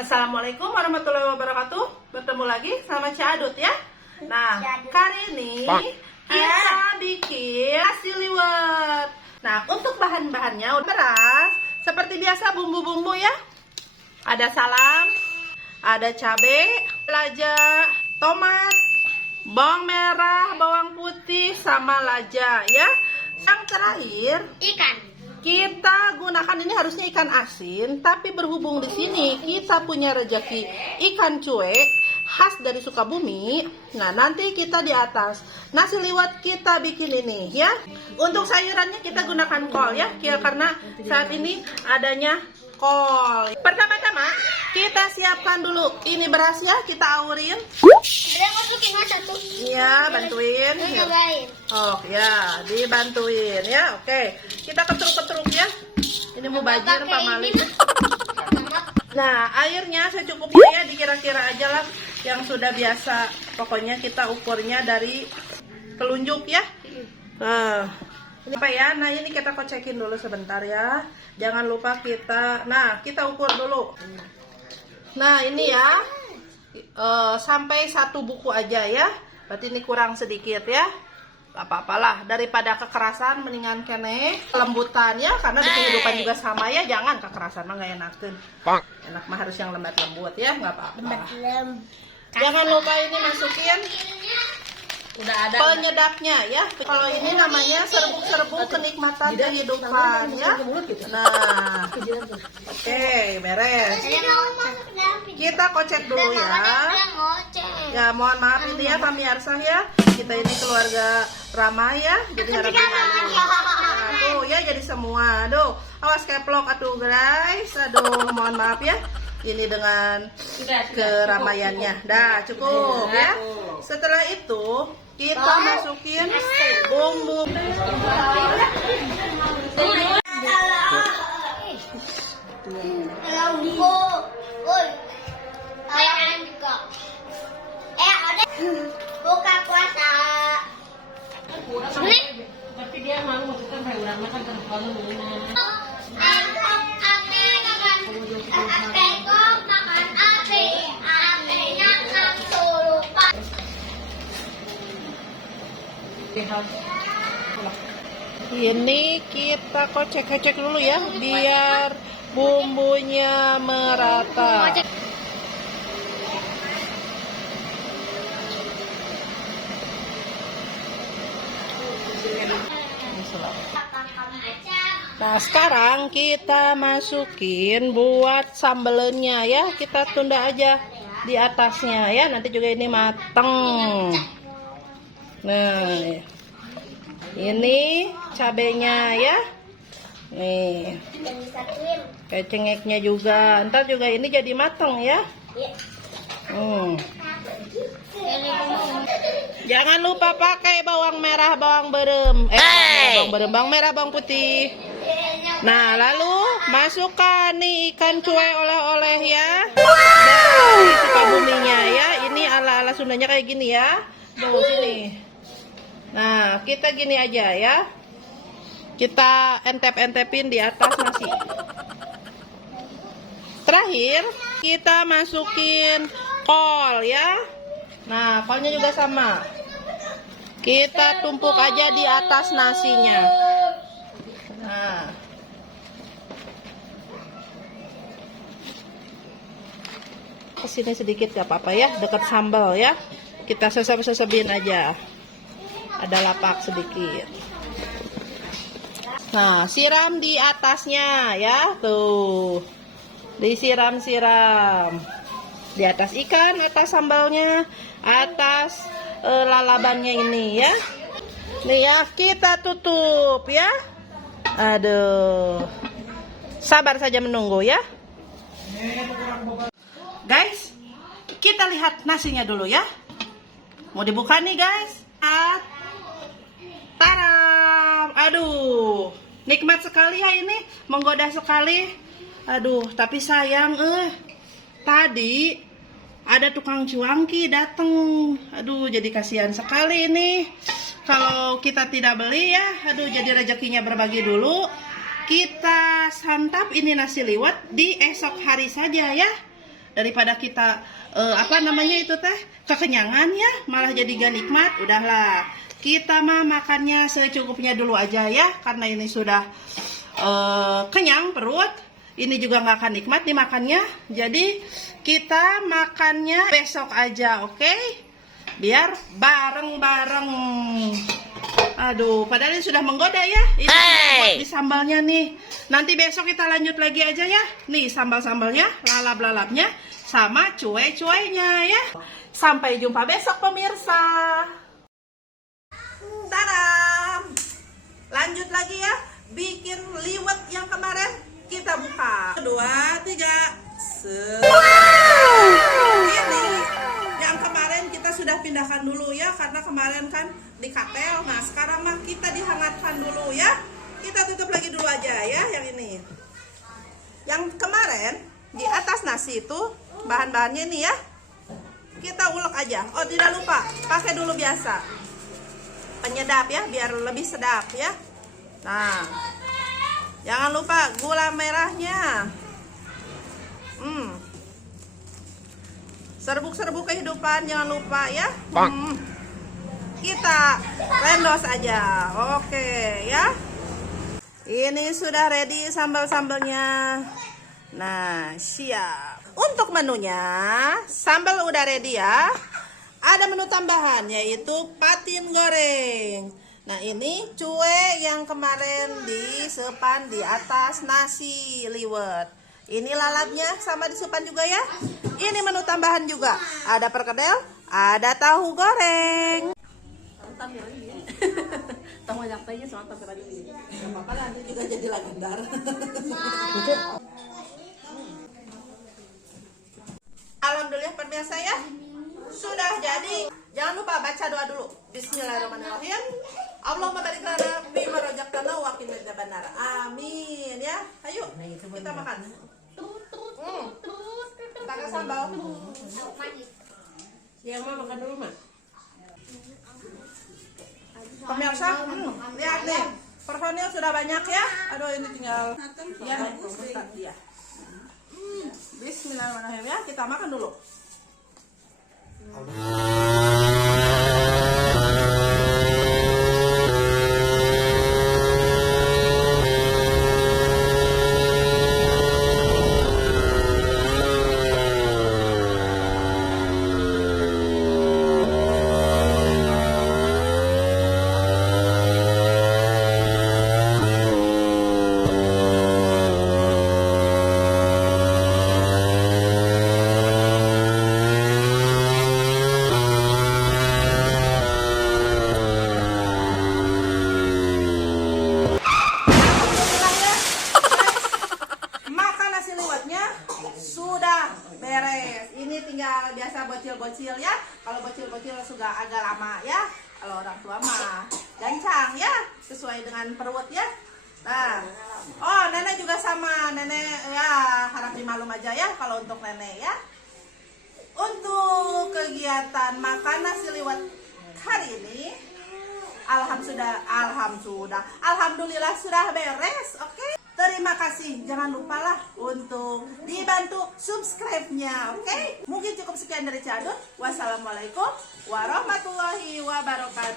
Assalamualaikum warahmatullahi wabarakatuh. Bertemu lagi sama Cadut ya. Nah, kali ini kita bikin nasi liwet. Nah, untuk bahan-bahannya beras, seperti biasa bumbu-bumbu ya. Ada salam, ada cabai, lada, tomat, bawang merah, bawang putih, sama lada ya. Yang terakhir Ikan. kita gunakan ini harusnya ikan asin, tapi berhubung di sini kita punya rejeki ikan cuek khas dari Sukabumi. Nah, nanti kita di atas nasi liwet kita bikin ini ya. Untuk sayurannya kita gunakan kol ya, karena saat ini adanya kol. Pertama-tama kita siapkan dulu ini beras ya, kita aurin. Dia masukin satu. Iya, bantuin. Ya. Cobain. Oh ya, dibantuin ya. Oke, kita ketruk-ketruk ya. Ini mau bajir Pak Malik. Nah, airnya secukupnya ya, dikira-kira aja lah yang sudah biasa. Pokoknya kita ukurnya dari telunjuk ya. Ini apa ya? Nah, ini kita kocekin dulu sebentar ya. Jangan lupa kita ukur dulu. Nah, ini ya. Sampai satu buku aja ya. Berarti ini kurang sedikit ya. Gak apa-apalah, daripada kekerasan mendingan kene lembutan ya, karena di kehidupan juga sama ya. Jangan kekerasan mah gak enakeun. Enak mah harus yang lembut-lembut ya, nggak apa-apa. Jangan lupa ini masukin Udah ada. penyedapnya ya. Kalau ini namanya serbuk-serbuk kenikmatan kehidupan ya. Nah, oke, beres. Kita kocek dulu ya. Ya, mohon maaf ini ya pemirsa ya. Kita ini keluarga ramah ya. Jadi harap dimaklumi. Nah, tuh ya jadi semua. Aduh, awas keplok atuh guys. Aduh, mohon maaf ya. Ini dengan keramaiannya. Dah, cukup ya. Setelah itu kita masukin bumbu. Buka puasa. Tapi dia mau masukkan sayurannya kan terlalu Ini kita kocek-kocek dulu ya, biar bumbunya merata. Nah, sekarang kita masukin buat sambelennya ya. Kita tunda aja di atasnya ya. Nanti juga ini mateng. Nah, ini cabenya ya. Nih, kayak cengeknya juga. Ntar juga ini jadi mateng ya. Jangan lupa pakai bawang merah, bawang berem. Bawang merah, bawang putih. Nah, lalu masukkan nih ikan cuek oleh-oleh ya. Dari Sukabuminya ya. Ini ala-ala Sundanya kayak gini ya. Tuh, sini. Nah, kita gini aja ya. Kita entep-entepin di atas nasi. Terakhir, kita masukin kol ya. Nah, kolnya juga sama. Kita tumpuk aja di atas nasinya. Nah. Kesini sedikit gak apa-apa ya, dekat sambal ya. Kita sesep-sesepin aja. Ada lapak sedikit. Nah, siram di atasnya ya, tuh. Disiram-siram. Di atas ikan, atas sambalnya, atas lalabannya ini ya. Nih ya, kita tutup ya. Aduh. Sabar saja menunggu ya. Guys, kita lihat nasinya dulu ya. Mau dibuka nih guys. Taram. Aduh, nikmat sekali ya ini, menggoda sekali. Aduh, tapi sayang tadi ada tukang cuangki datang. Aduh, jadi kasihan sekali ini. Kalau kita tidak beli ya, aduh jadi rezekinya berbagi dulu. Kita santap ini nasi liwet di esok hari saja ya. daripada kita apa namanya itu teh kekenyangan ya, malah jadi gak nikmat. Udahlah, kita mah makannya secukupnya dulu aja ya, karena ini sudah kenyang perut. Ini juga nggak akan nikmat dimakannya. Jadi kita makannya besok aja, oke? Biar bareng-bareng. Aduh, padahal ini sudah menggoda ya. Ini buat di sambalnya nih. Nanti besok kita lanjut lagi aja ya. Nih sambal-sambalnya, lalap-lalapnya, sama cuai-cuainya ya. Sampai jumpa besok pemirsa. Tadam! Lanjut lagi ya. Bikin liwet yang kemarin. Kita buka. 2, 3. Ini yang kemarin kita sudah pindahkan dulu ya, karena kemarin kan dikatel. Nah sekarang mah kita dihangatkan dulu ya. Kita tutup lagi dulu aja ya yang ini. Yang kemarin di atas nasi itu bahan-bahannya ini ya. Kita ulek aja. Oh tidak lupa, pakai dulu biasa penyedap ya, biar lebih sedap ya. Nah, jangan lupa gula merahnya. Serbuk-serbuk kehidupan jangan lupa ya. Kita rendos aja. Oke ya. Ini sudah ready sambal-sambalnya. Nah, siap. Untuk menunya, sambal udah ready ya. Ada menu tambahan yaitu patin goreng. Nah ini cuek yang kemarin disepan di atas nasi liwet. Ini lalapnya sama disepan juga ya. Ini menu tambahan juga. Ada perkedel, ada tahu goreng. Tahu yang tanya soal tampilan ini. Gak apa-apa, nanti juga jadi legendar. Alhamdulillah pemirsa ya, sudah jadi. Jangan lupa baca doa dulu. Bismillahirrahmanirrahim. Allahumma barik lana fima razaqtana wa qina adzabannar. Amin ya. Ayo kita makan. Pakai sambal. Yang mah makan dulu mah. Pemirsa, lihat nih. Personil sudah banyak ya. Aduh ini tinggal ya, ya. Bismillahirrahmanirrahim ya. Kita makan dulu. Sudah beres. Ini tinggal biasa bocil-bocil ya. Kalau bocil-bocil sudah agak lama ya. Kalau orang tua mah gancang ya, sesuai dengan perut ya. Nah, oh nenek juga sama. Nenek ya harap dimaklum aja ya kalau untuk nenek ya. Untuk kegiatan makan nasi liwet hari ini, alhamdulillah sudah beres. Oke. Terima kasih, jangan lupalah untuk dibantu subscribe-nya, oke? Mungkin cukup sekian dari Cadut. Wassalamualaikum warahmatullahi wabarakatuh.